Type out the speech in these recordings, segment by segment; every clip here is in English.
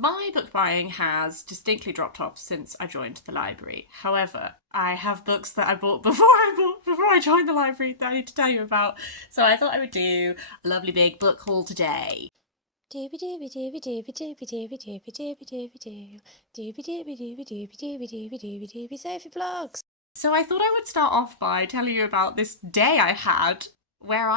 My book buying has distinctly dropped off since I joined the library. However, I have books that I bought before I joined the library that I need to tell you about. So I thought I would do a lovely big book haul today. Doobie doobie doobie doobie doobie doobie doobie doobie doobie doo. Doobie doobie doobie doobie doobie doobie doobie doobie Sophie vlogs. So I thought I would start off by telling you about this day I had where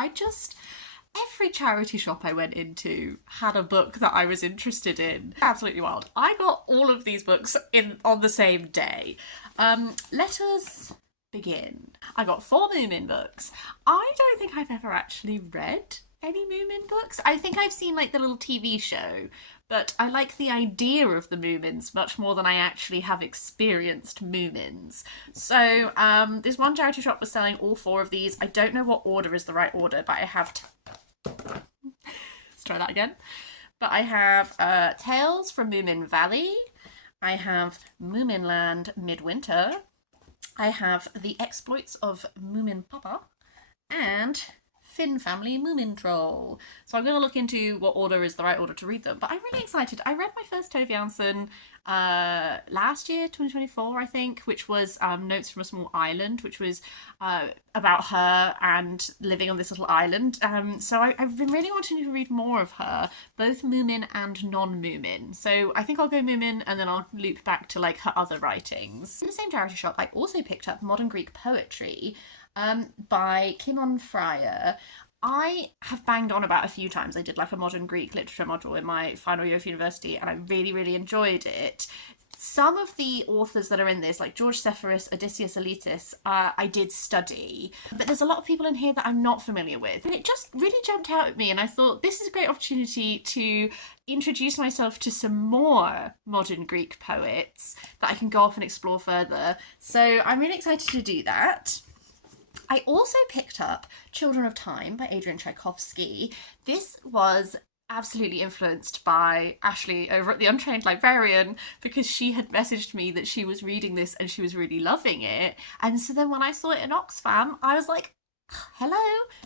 every charity shop I went into had a book that I was interested in. Absolutely wild. I got all of these books on the same day. Let us begin. I got 4 Moomin books. I don't think I've ever actually read any Moomin books. I think I've seen like the little TV show, but I like the idea of the Moomins much more than I actually have experienced Moomins. So this one charity shop was selling all 4 of these. I don't know what order is the right order, but I have let's try that again. But I have Tales from Moominvalley. I have Moominland Midwinter. I have The Exploits of Moominpappa. And Finn Family Moomintroll. So I'm going to look into what order is the right order to read them. But I'm really excited. I read my first Tove Jansson last year, 2024, I think, which was Notes from a Small Island, which was about her and living on this little island. So I've been really wanting to read more of her, both Moomin and non-Moomin. So I think I'll go Moomin and then I'll loop back to like her other writings. In the same charity shop, I also picked up Modern Greek Poetry by Kimon Friar. I have banged on about a few times. I did like a modern Greek literature module in my final year of university and I really, really enjoyed it. Some of the authors that are in this, like George Sepphoris, Odysseus Elitis, I did study. But there's a lot of people in here that I'm not familiar with. And it just really jumped out at me and I thought this is a great opportunity to introduce myself to some more modern Greek poets that I can go off and explore further. So I'm really excited to do that. I also picked up Children of Time by Adrian Tchaikovsky. This was absolutely influenced by Ashley over at the Untrained Librarian because she had messaged me that she was reading this and she was really loving it. And so then when I saw it in Oxfam, I was like, hello.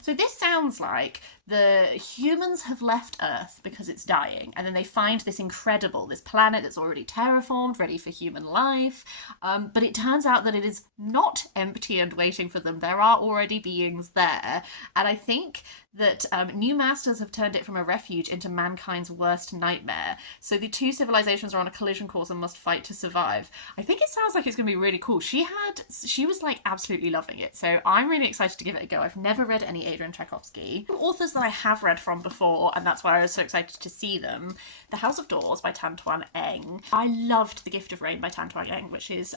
So this sounds like the humans have left Earth because it's dying, and then they find this planet that's already terraformed, ready for human life. But it turns out that it is not empty and waiting for them. There are already beings there. And I think that new masters have turned it from a refuge into mankind's worst nightmare. So the 2 civilizations are on a collision course and must fight to survive. I think it sounds like it's going to be really cool. She was like absolutely loving it. So I'm really excited to give it a go. I've never read any Adrian Tchaikovsky. Authors that I have read from before, and that's why I was so excited to see them. The House of Doors by Twan. I loved The Gift of Rain by Twan, which is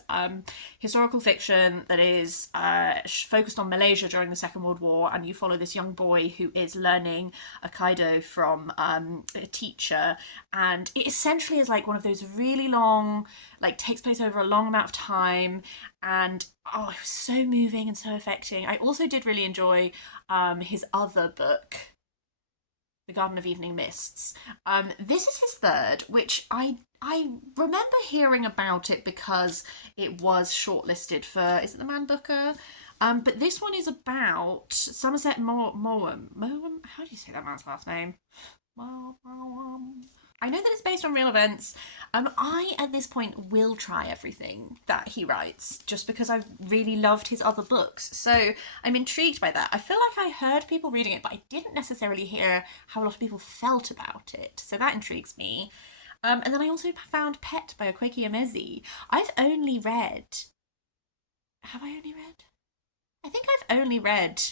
historical fiction that is focused on Malaysia during the Second World War, and you follow this young boy who is learning Aikido from a teacher, and it essentially is like one of those really long, like takes place over a long amount of time, and it was so moving and so affecting. I also did really enjoy his other book, The Garden of Evening Mists. This is his 3rd, which I remember hearing about it because it was shortlisted for, is it the Man Booker? But this one is about Somerset Maugham. How do you say that man's last name? I know that it's based on real events. I, at this point, will try everything that he writes, just because I've really loved his other books. So I'm intrigued by that. I feel like I heard people reading it, but I didn't necessarily hear how a lot of people felt about it. So that intrigues me. And then I also found Pet by Akwaeke Emezi. Have I only read? I think I've only read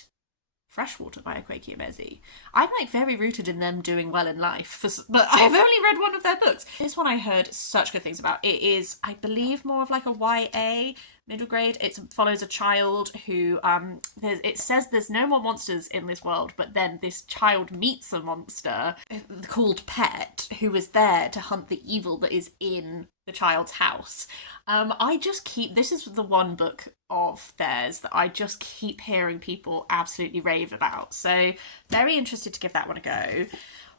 Freshwater by Akwaeke Emezi. I'm like very rooted in them doing well in life, but I've only read one of their books. This one I heard such good things about. It is, I believe, more of like a YA middle grade. It follows a child who it says there's no more monsters in this world, but then this child meets a monster called Pet who is there to hunt the evil that is in the child's house. This is the one book of theirs that I just keep hearing people absolutely rave about. So very interested to give that one a go.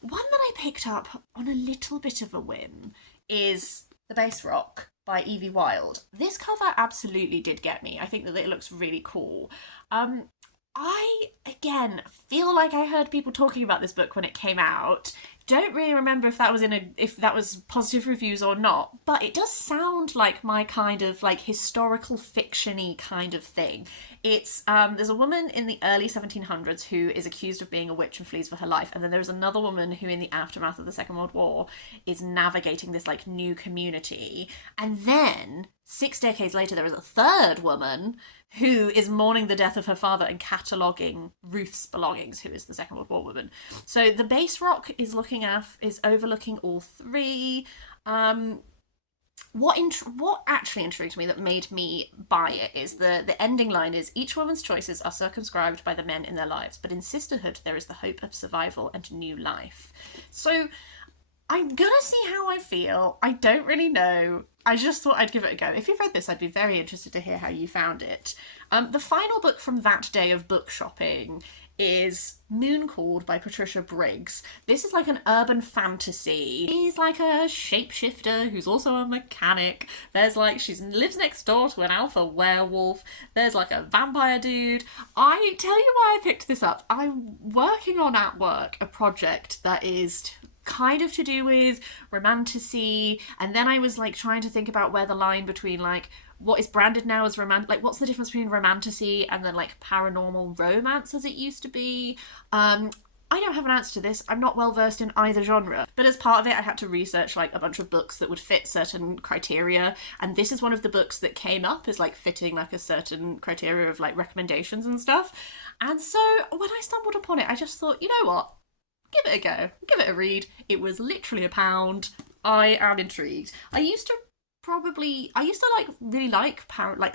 One that I picked up on a little bit of a whim is The Base Rock by Evie Wyld. This cover absolutely did get me. I think that it looks really cool. I, again, feel like I heard people talking about this book when it came out. don't really remember if that was positive reviews or not, but it does sound like my kind of like historical fiction-y kind of thing. It's there's a woman in the early 1700s who is accused of being a witch and flees for her life, and then there's another woman who in the aftermath of the Second World War is navigating this like new community, and then 6 decades later there is a third woman who is mourning the death of her father and cataloguing Ruth's belongings, who is the Second World War woman. So the base rock is overlooking all three. What actually intrigued me that made me buy it is the ending line is, each woman's choices are circumscribed by the men in their lives, but in sisterhood there is the hope of survival and new life. So I'm gonna see how I feel. I don't really know. I just thought I'd give it a go. If you've read this, I'd be very interested to hear how you found it. The final book from that day of book shopping is Moon Called by Patricia Briggs. This is like an urban fantasy. He's like a shapeshifter who's also a mechanic. There's like, she lives next door to an alpha werewolf. There's like a vampire dude. I tell you why I picked this up. I'm working on at work a project that is kind of to do with romantasy, and then I was like trying to think about where the line between like what is branded now as like what's the difference between romantasy and then like paranormal romance as it used to be. I don't have an answer to this. I'm not well versed in either genre, but as part of it I had to research like a bunch of books that would fit certain criteria, and this is one of the books that came up as like fitting like a certain criteria of like recommendations and stuff. And so when I stumbled upon it, I just thought, you know what, give it a go, give it a read. It was literally £1. I am intrigued. I used to like really like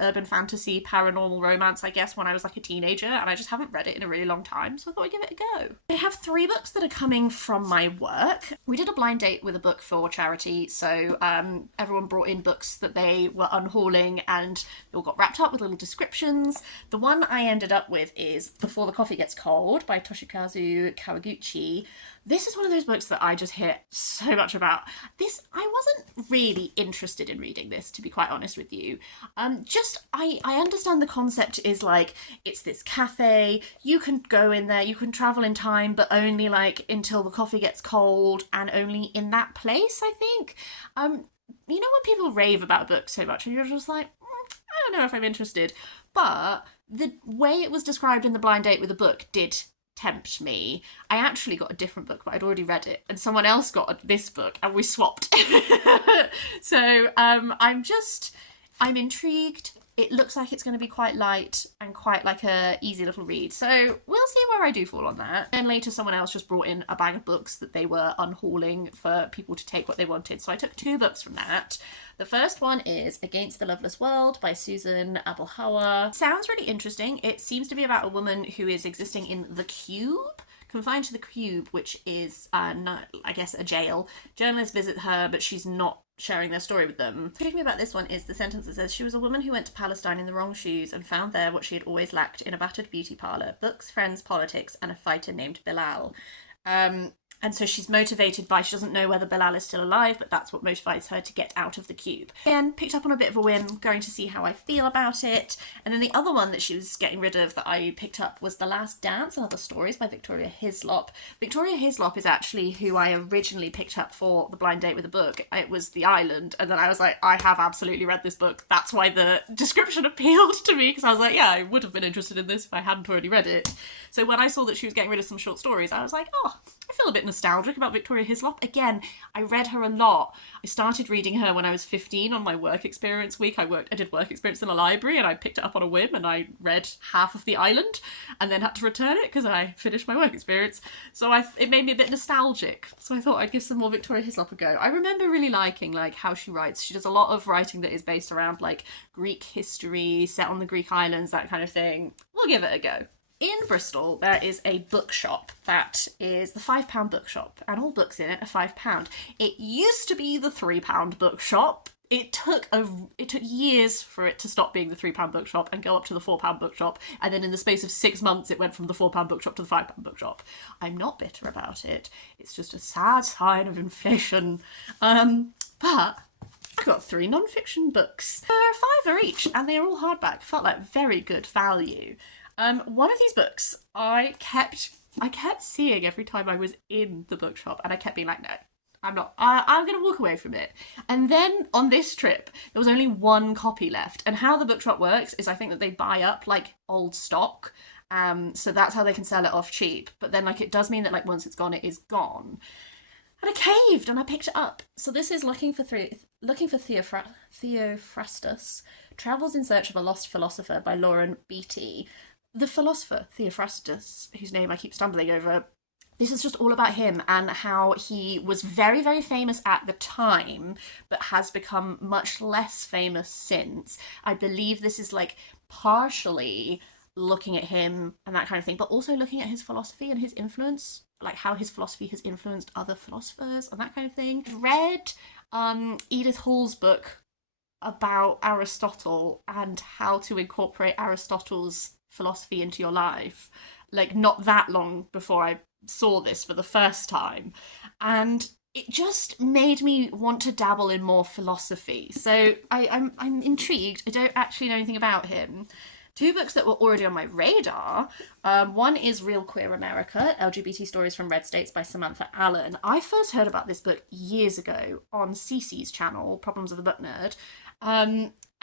urban fantasy, paranormal romance, I guess, when I was like a teenager, and I just haven't read it in a really long time, so I thought I'd give it a go. I have 3 books that are coming from my work. We did a blind date with a book for charity, so everyone brought in books that they were unhauling, and they all got wrapped up with little descriptions. The one I ended up with is Before the Coffee Gets Cold by Toshikazu Kawaguchi. This is one of those books that I just hear so much about. I wasn't really interested in reading this, to be quite honest with you. I understand the concept is like, it's this cafe, you can go in there, you can travel in time, but only like until the coffee gets cold, and only in that place, I think. You know when people rave about a book so much and you're just like, I don't know if I'm interested. But the way it was described in the blind date with the book did tempt me. I actually got a different book, but I'd already read it, and someone else got this book, and we swapped. So I'm intrigued. It looks like it's going to be quite light and quite like a easy little read, so we'll see where I do fall on that. And later someone else just brought in a bag of books that they were unhauling for people to take what they wanted, so I took 2 books from that. The first one is Against the Loveless World by Susan Abulhawa. Sounds really interesting. It seems to be about a woman who is existing in the Cube, confined to the Cube, which is, I guess, a jail. Journalists visit her, but she's not sharing their story with them. What intrigued me about this one is the sentence that says, she was a woman who went to Palestine in the wrong shoes and found there what she had always lacked in a battered beauty parlour: books, friends, politics, and a fighter named Bilal. And so she's motivated by, she doesn't know whether Bilal is still alive, but that's what motivates her to get out of the Cube. Again, picked up on a bit of a whim, going to see how I feel about it. And then the other one that she was getting rid of that I picked up was The Last Dance and Other Stories by Victoria Hislop. Victoria Hislop is actually who I originally picked up for the blind date with the book. It was The Island, and then I was like, I have absolutely read this book. That's why the description appealed to me, because I was like, yeah, I would have been interested in this if I hadn't already read it. So when I saw that she was getting rid of some short stories, I was like, oh, I feel a bit nostalgic about Victoria Hislop. Again, I read her a lot. I started reading her when I was 15 on my work experience week. I did work experience in a library, and I picked it up on a whim, and I read half of The Island and then had to return it because I finished my work experience. So it made me a bit nostalgic. So I thought I'd give some more Victoria Hislop a go. I remember really liking like how she writes. She does a lot of writing that is based around like Greek history, set on the Greek islands, that kind of thing. We'll give it a go. In Bristol, there is a bookshop that is the £5 bookshop, and all books in it are £5. It used to be the £3 bookshop. It took years for it to stop being the £3 bookshop and go up to the £4 bookshop, and then in the space of 6 months it went from the £4 bookshop to the £5 bookshop. I'm not bitter about it. It's just a sad sign of inflation. But I got 3 non-fiction books. They're £5 each, and they are all hardback. Felt like very good value. One of these books I kept I kept seeing every time I was in the bookshop, and I kept being like, no, I'm not. I'm going to walk away from it. And then on this trip, there was only one copy left. And how the bookshop works is I think that they buy up like old stock. So that's how they can sell it off cheap. But then like it does mean that like once it's gone, it is gone. And I caved and I picked it up. So this is looking for Theophrastus, Travels in Search of a Lost Philosopher by Lauren Beatty. The philosopher Theophrastus, whose name I keep stumbling over, this is just all about him and how he was very, very famous at the time, but has become much less famous since. I believe this is like partially looking at him and that kind of thing, but also looking at his philosophy and his influence, like how his philosophy has influenced other philosophers and that kind of thing. Read Edith Hall's book about Aristotle and how to incorporate Aristotle's philosophy into your life, like not that long before I saw this for the first time, and it just made me want to dabble in more philosophy. So I'm intrigued. I don't actually know anything about him. Two books that were already on my radar. One is Real Queer America, LGBT Stories from Red States by Samantha Allen. I first heard about this book years ago on Cece's channel, Problems of the Book Nerd.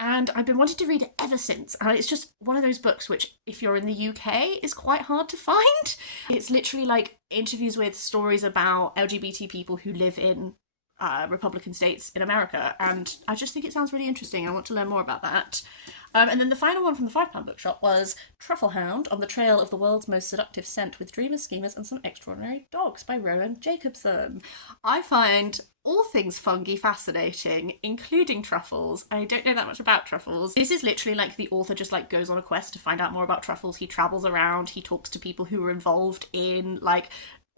And I've been wanting to read it ever since. And it's just one of those books which, if you're in the UK, is quite hard to find. It's literally like interviews with stories about LGBT people who live in Republican states in America. And I just think it sounds really interesting. I want to learn more about that. And then the final one from the £5 bookshop was Truffle Hound, On the Trail of the World's Most Seductive Scent with Dreamers, Schemers and Some Extraordinary Dogs by Rowan Jacobson. I find all things fungi fascinating, including truffles. I don't know that much about truffles. This is literally like the author just like goes on a quest to find out more about truffles. He travels around, he talks to people who are involved in like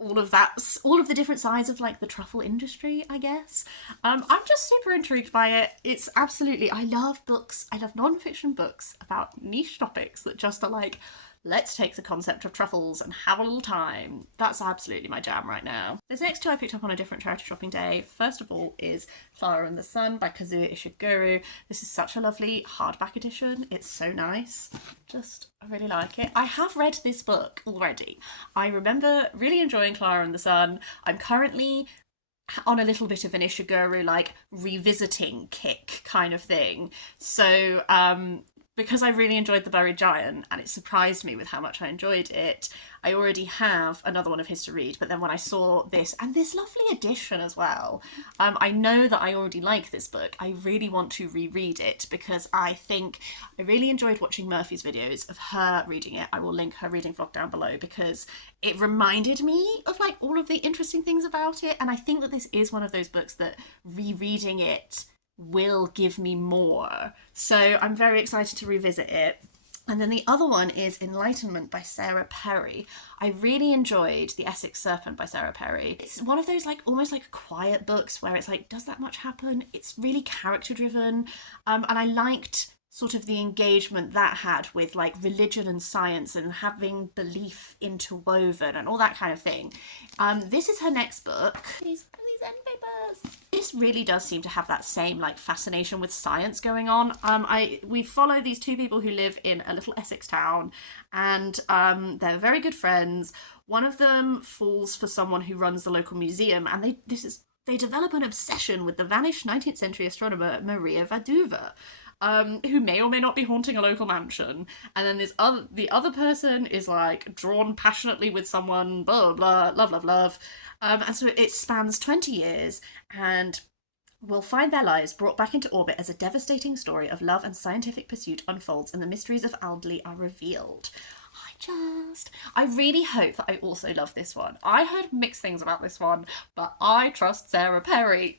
all of the different sides of like the truffle industry, I guess. I'm just super intrigued by it. It's absolutely, I love books. I love non-fiction books about niche topics that just are like, let's take the concept of truffles and have a little time. That's absolutely my jam right now. This next two I picked up on a different charity shopping day. First of all is Clara and the Sun by Kazuo Ishiguro. This is such a lovely hardback edition. It's so nice. I really like it. I have read this book already. I remember really enjoying Clara and the Sun. I'm currently on a little bit of an Ishiguro like revisiting kick kind of thing. So because I really enjoyed The Buried Giant and it surprised me with how much I enjoyed it, I already have another one of his to read. But then when I saw this, and this lovely edition as well, I know that I already like this book. I really want to reread it because I think I really enjoyed watching Murphy's videos of her reading it. I will link her reading vlog down below because it reminded me of like all of the interesting things about it. And I think that this is one of those books that rereading it will give me more. So I'm very excited to revisit it. And then the other one is Enlightenment by Sarah Perry. I really enjoyed The Essex Serpent by Sarah Perry. It's one of those like almost like quiet books where it's like, does that much happen? It's really character driven. And I liked sort of the engagement that had with like religion and science and having belief interwoven and all that kind of thing. This is her next book. Please end papers. This really does seem to have that same like fascination with science going on. We follow these two people who live in a little Essex town, and they're very good friends. One of them falls for someone who runs the local museum, and they develop an obsession with the vanished 19th century astronomer Maria Vadova, who may or may not be haunting a local mansion. And then the other person is like drawn passionately with someone, blah, blah, blah, love. And so it spans 20 years and will find their lives brought back into orbit as a devastating story of love and scientific pursuit unfolds and the mysteries of Aldley are revealed. I really hope that I also love this one. I heard mixed things about this one, but I trust Sarah Perry.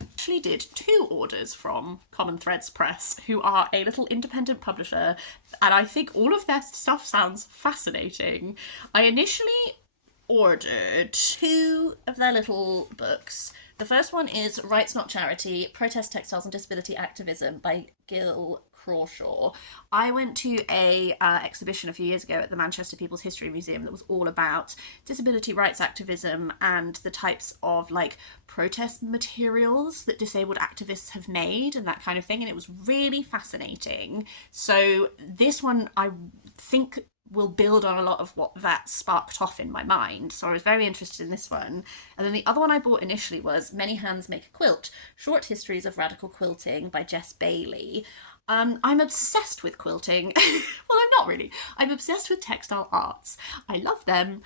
Actually did 2 orders from Common Threads Press, who are a little independent publisher, and I think all of their stuff sounds fascinating. I initially ordered 2 of their little books. The first one is Rights Not Charity, Protest Textiles and Disability Activism by Gil Crawshaw. I went to a exhibition a few years ago at the Manchester People's History Museum that was all about disability rights activism and the types of like protest materials that disabled activists have made and that kind of thing, and it was really fascinating. So this one I think will build on a lot of what that sparked off in my mind. So I was very interested in this one. And then the other one I bought initially was Many Hands Make a Quilt, Short Histories of Radical Quilting by Jess Bailey. I'm obsessed with quilting. Well, I'm not really. I'm obsessed with textile arts. I love them.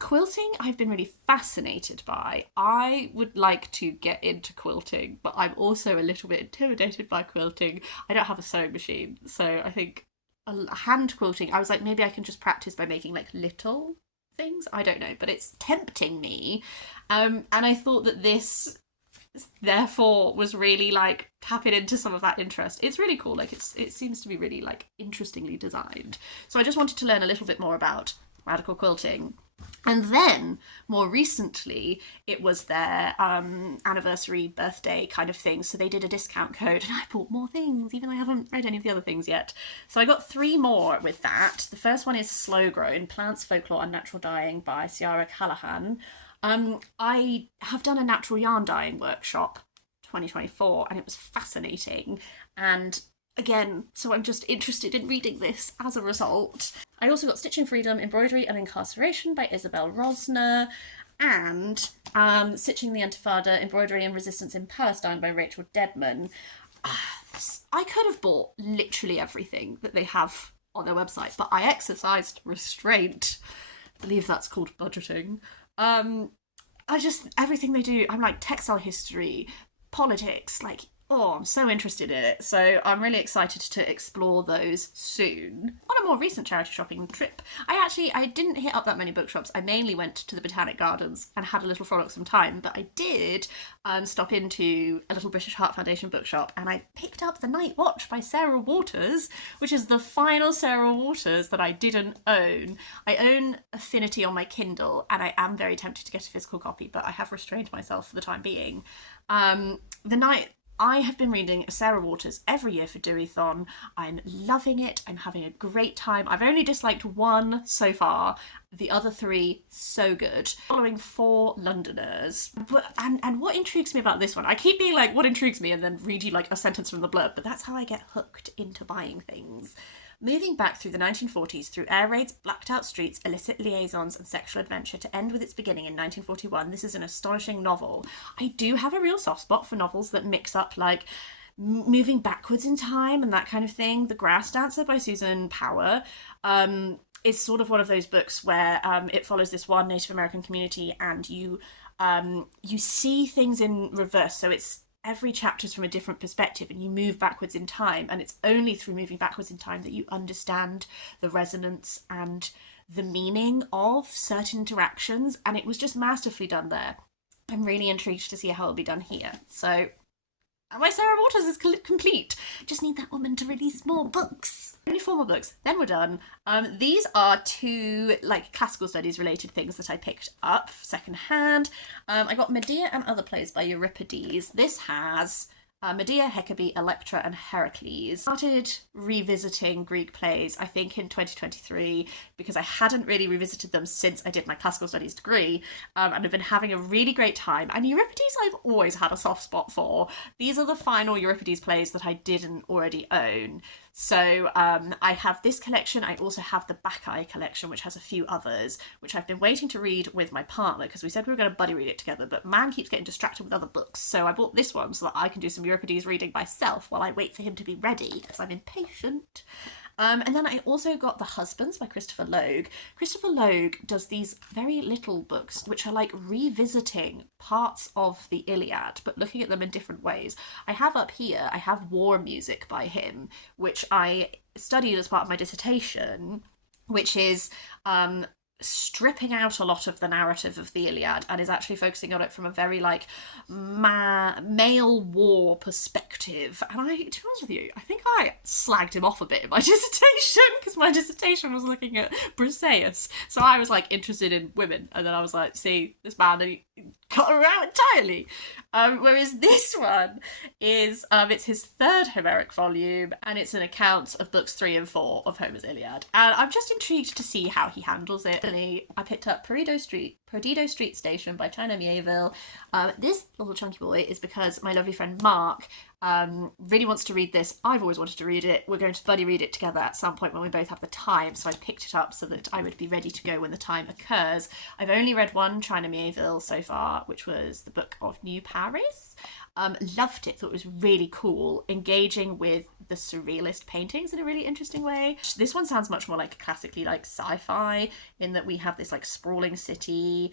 Quilting, I've been really fascinated by. I would like to get into quilting, but I'm also a little bit intimidated by quilting. I don't have a sewing machine, so I think hand quilting, I was like, maybe I can just practice by making like little things. I don't know, but it's tempting me. And I thought that this therefore was really like tapping into some of that interest. It's really cool. Like it seems to be really like interestingly designed. So I just wanted to learn a little bit more about radical quilting. And then more recently, it was their anniversary birthday kind of thing. So they did a discount code and I bought more things, even though I haven't read any of the other things yet. So I got 3 more with that. The first one is Slow Grown, Plants, Folklore and Natural Dyeing by Ciara Callahan. I have done a natural yarn dyeing workshop 2024 and it was fascinating. And again, so I'm just interested in reading this as a result. I also got Stitching Freedom, Embroidery and Incarceration by Isabel Rosner, and Stitching the Intifada, Embroidery and Resistance in Palestine by Rachel Dedman. I could have bought literally everything that they have on their website, but I exercised restraint. I believe that's called budgeting. Everything they do, I'm like textile history, politics, like, oh, I'm so interested in it. So I'm really excited to explore those soon. On a more recent charity shopping trip, I didn't hit up that many bookshops. I mainly went to the Botanic Gardens and had a little frolicsome time, but I did stop into a little British Heart Foundation bookshop and I picked up The Night Watch by Sarah Waters, which is the final Sarah Waters that I didn't own. I own Affinity on my Kindle and I am very tempted to get a physical copy, but I have restrained myself for the time being. I have been reading Sarah Waters every year for Deweython. I'm loving it. I'm having a great time. I've only disliked 1 so far. The other 3, so good. Following 4 Londoners. And what intrigues me about this one, I keep being like, what intrigues me, and then read you like a sentence from the blurb, but that's how I get hooked into buying things. Moving back through the 1940s, through air raids, blacked out streets, illicit liaisons and sexual adventure to end with its beginning in 1941, this is an astonishing novel. I do have a real soft spot for novels that mix up like moving backwards in time and that kind of thing. The Grass Dancer by Susan Power is sort of one of those books where it follows this one Native American community and you see things in reverse. So it's every chapter is from a different perspective and you move backwards in time, and it's only through moving backwards in time that you understand the resonance and the meaning of certain interactions, and it was just masterfully done there. I'm really intrigued to see how it'll be done here. So my Sarah Waters is complete. Just need that woman to release more books. Only 4 more books, then we're done. These are 2 like classical studies related things that I picked up secondhand. I got Medea and Other Plays by Euripides. This has Medea, Hecate, Electra and Heracles. Started revisiting Greek plays, I think, in 2023 because I hadn't really revisited them since I did my classical studies degree, and I've been having a really great time. And Euripides I've always had a soft spot for. These are the final Euripides plays that I didn't already own. So I have this collection. I also have the Bacchae collection, which has a few others, which I've been waiting to read with my partner because we said we were going to buddy read it together, but man keeps getting distracted with other books. So I bought this one so that I can do some Euripides reading myself while I wait for him to be ready because I'm impatient. And then I also got The Husbands by Christopher Logue. Christopher Logue does these very little books which are like revisiting parts of the Iliad, but looking at them in different ways. I have up here, I have War Music by him, which I studied as part of my dissertation, which is stripping out a lot of the narrative of the Iliad and is actually focusing on it from a very like male war perspective. And to be honest with you, I think I slagged him off a bit in my dissertation because my dissertation was looking at Briseis, so I was like interested in women, and then I was like, see, this man, and he cut her out entirely. Whereas this one is it's his 3rd Homeric volume, and it's an account of books 3 and 4 of Homer's Iliad, and I'm just intrigued to see how he handles it. I picked up Perdido Street Station by China Mieville. This little chunky boy is because my lovely friend Mark Really wants to read this. I've always wanted to read it. We're going to buddy read it together at some point when we both have the time, so I picked it up so that I would be ready to go when the time occurs. I've only read one China Mieville so far, which was the Book of New Paris. Loved it, thought it was really cool, engaging with the surrealist paintings in a really interesting way. This one sounds much more like classically like sci-fi, in that we have this like sprawling city,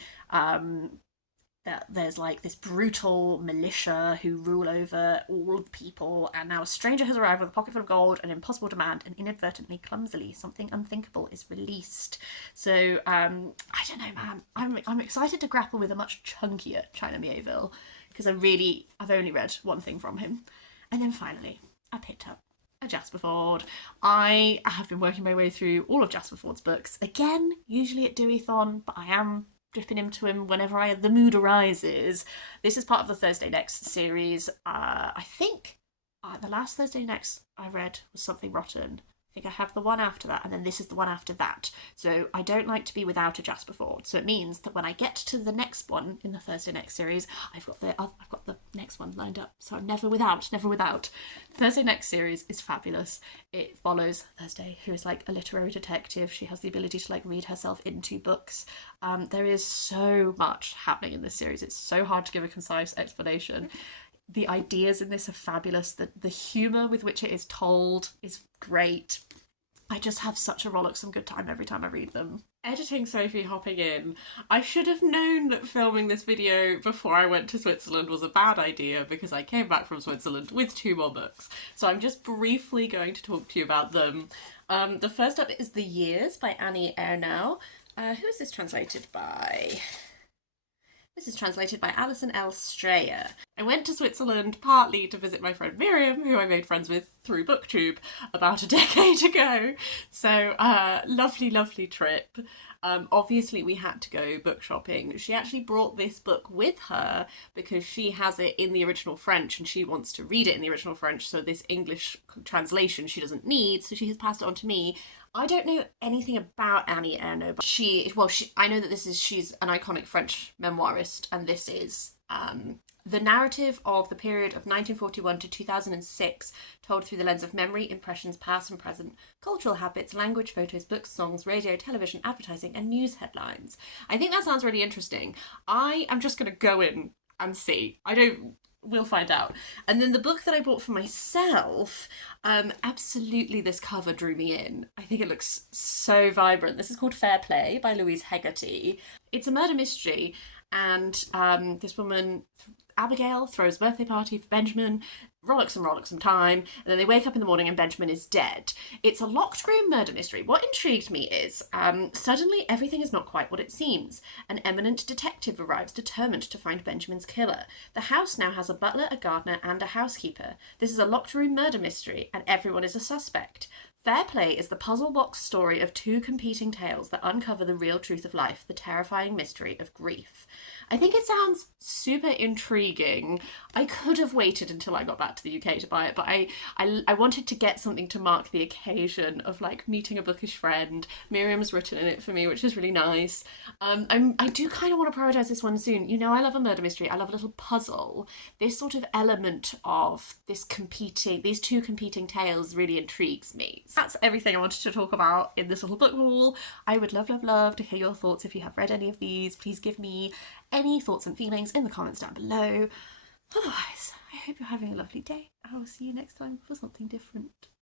there's like this brutal militia who rule over all the people, and now a stranger has arrived with a pocket full of gold, an impossible demand, and inadvertently, clumsily, something unthinkable is released. So I don't know, man. I'm excited to grapple with a much chunkier China Mieville, because I've only read one thing from him. And then finally, I picked up a Jasper Fforde. I have been working my way through all of Jasper Fforde's books. Again, usually at Deweython, but I am dipping into him whenever the mood arises. This is part of the Thursday Next series. I think the last Thursday Next I read was Something Rotten. I think I have the one after that, and then this is the one after that. So I don't like to be without a Jasper Fforde. So it means that when I get to the next one in the Thursday Next series, I've got the next one lined up. So I'm never without, never without. Thursday Next series is fabulous. It follows Thursday, who is like a literary detective. She has the ability to like read herself into books. There is so much happening in this series. It's so hard to give a concise explanation. The ideas in this are fabulous. The humour with which it is told is great. I just have such a rollicksome good time every time I read them. Editing Sophie hopping in. I should have known that filming this video before I went to Switzerland was a bad idea, because I came back from Switzerland with 2 more books. So I'm just briefly going to talk to you about them. The first up is The Years by Annie Ernaux. Who is this translated by? This is translated by Alison L. Strayer. I went to Switzerland partly to visit my friend Miriam, who I made friends with through Booktube about a decade ago. So, lovely, lovely trip. Obviously, we had to go book shopping. She actually brought this book with her because she has it in the original French and she wants to read it in the original French, so this English translation she doesn't need, so she has passed it on to me. I don't know anything about Annie Ernaux, but I know that she's an iconic French memoirist, and this is the narrative of the period of 1941 to 2006, told through the lens of memory, impressions, past and present, cultural habits, language, photos, books, songs, radio, television, advertising, and news headlines. I think that sounds really interesting. I am just going to go in and see. We'll find out. And then the book that I bought for myself, absolutely this cover drew me in. I think it looks so vibrant. This is called Fair Play by Louise Hegarty. It's a murder mystery, and this woman, Abigail, throws a birthday party for Benjamin, rollicksome time, and then they wake up in the morning and Benjamin is dead. It's a locked room murder mystery. What intrigued me is suddenly everything is not quite what it seems. An eminent detective arrives determined to find Benjamin's killer. The house now has a butler, a gardener, and a housekeeper. This is a locked room murder mystery, and everyone is a suspect. Fair Play is the puzzle box story of 2 competing tales that uncover the real truth of life, the terrifying mystery of grief. I think it sounds super intriguing. I could have waited until I got back to the UK to buy it, but I wanted to get something to mark the occasion of like meeting a bookish friend. Miriam's written in it for me, which is really nice. I do kind of want to prioritise this one soon. You know, I love a murder mystery. I love a little puzzle. This sort of element of these 2 competing tales really intrigues me. So that's everything I wanted to talk about in this little book haul. I would love to hear your thoughts if you have read any of these. Please give me any thoughts and feelings in the comments down below. Otherwise, I hope you're having a lovely day. I will see you next time for something different.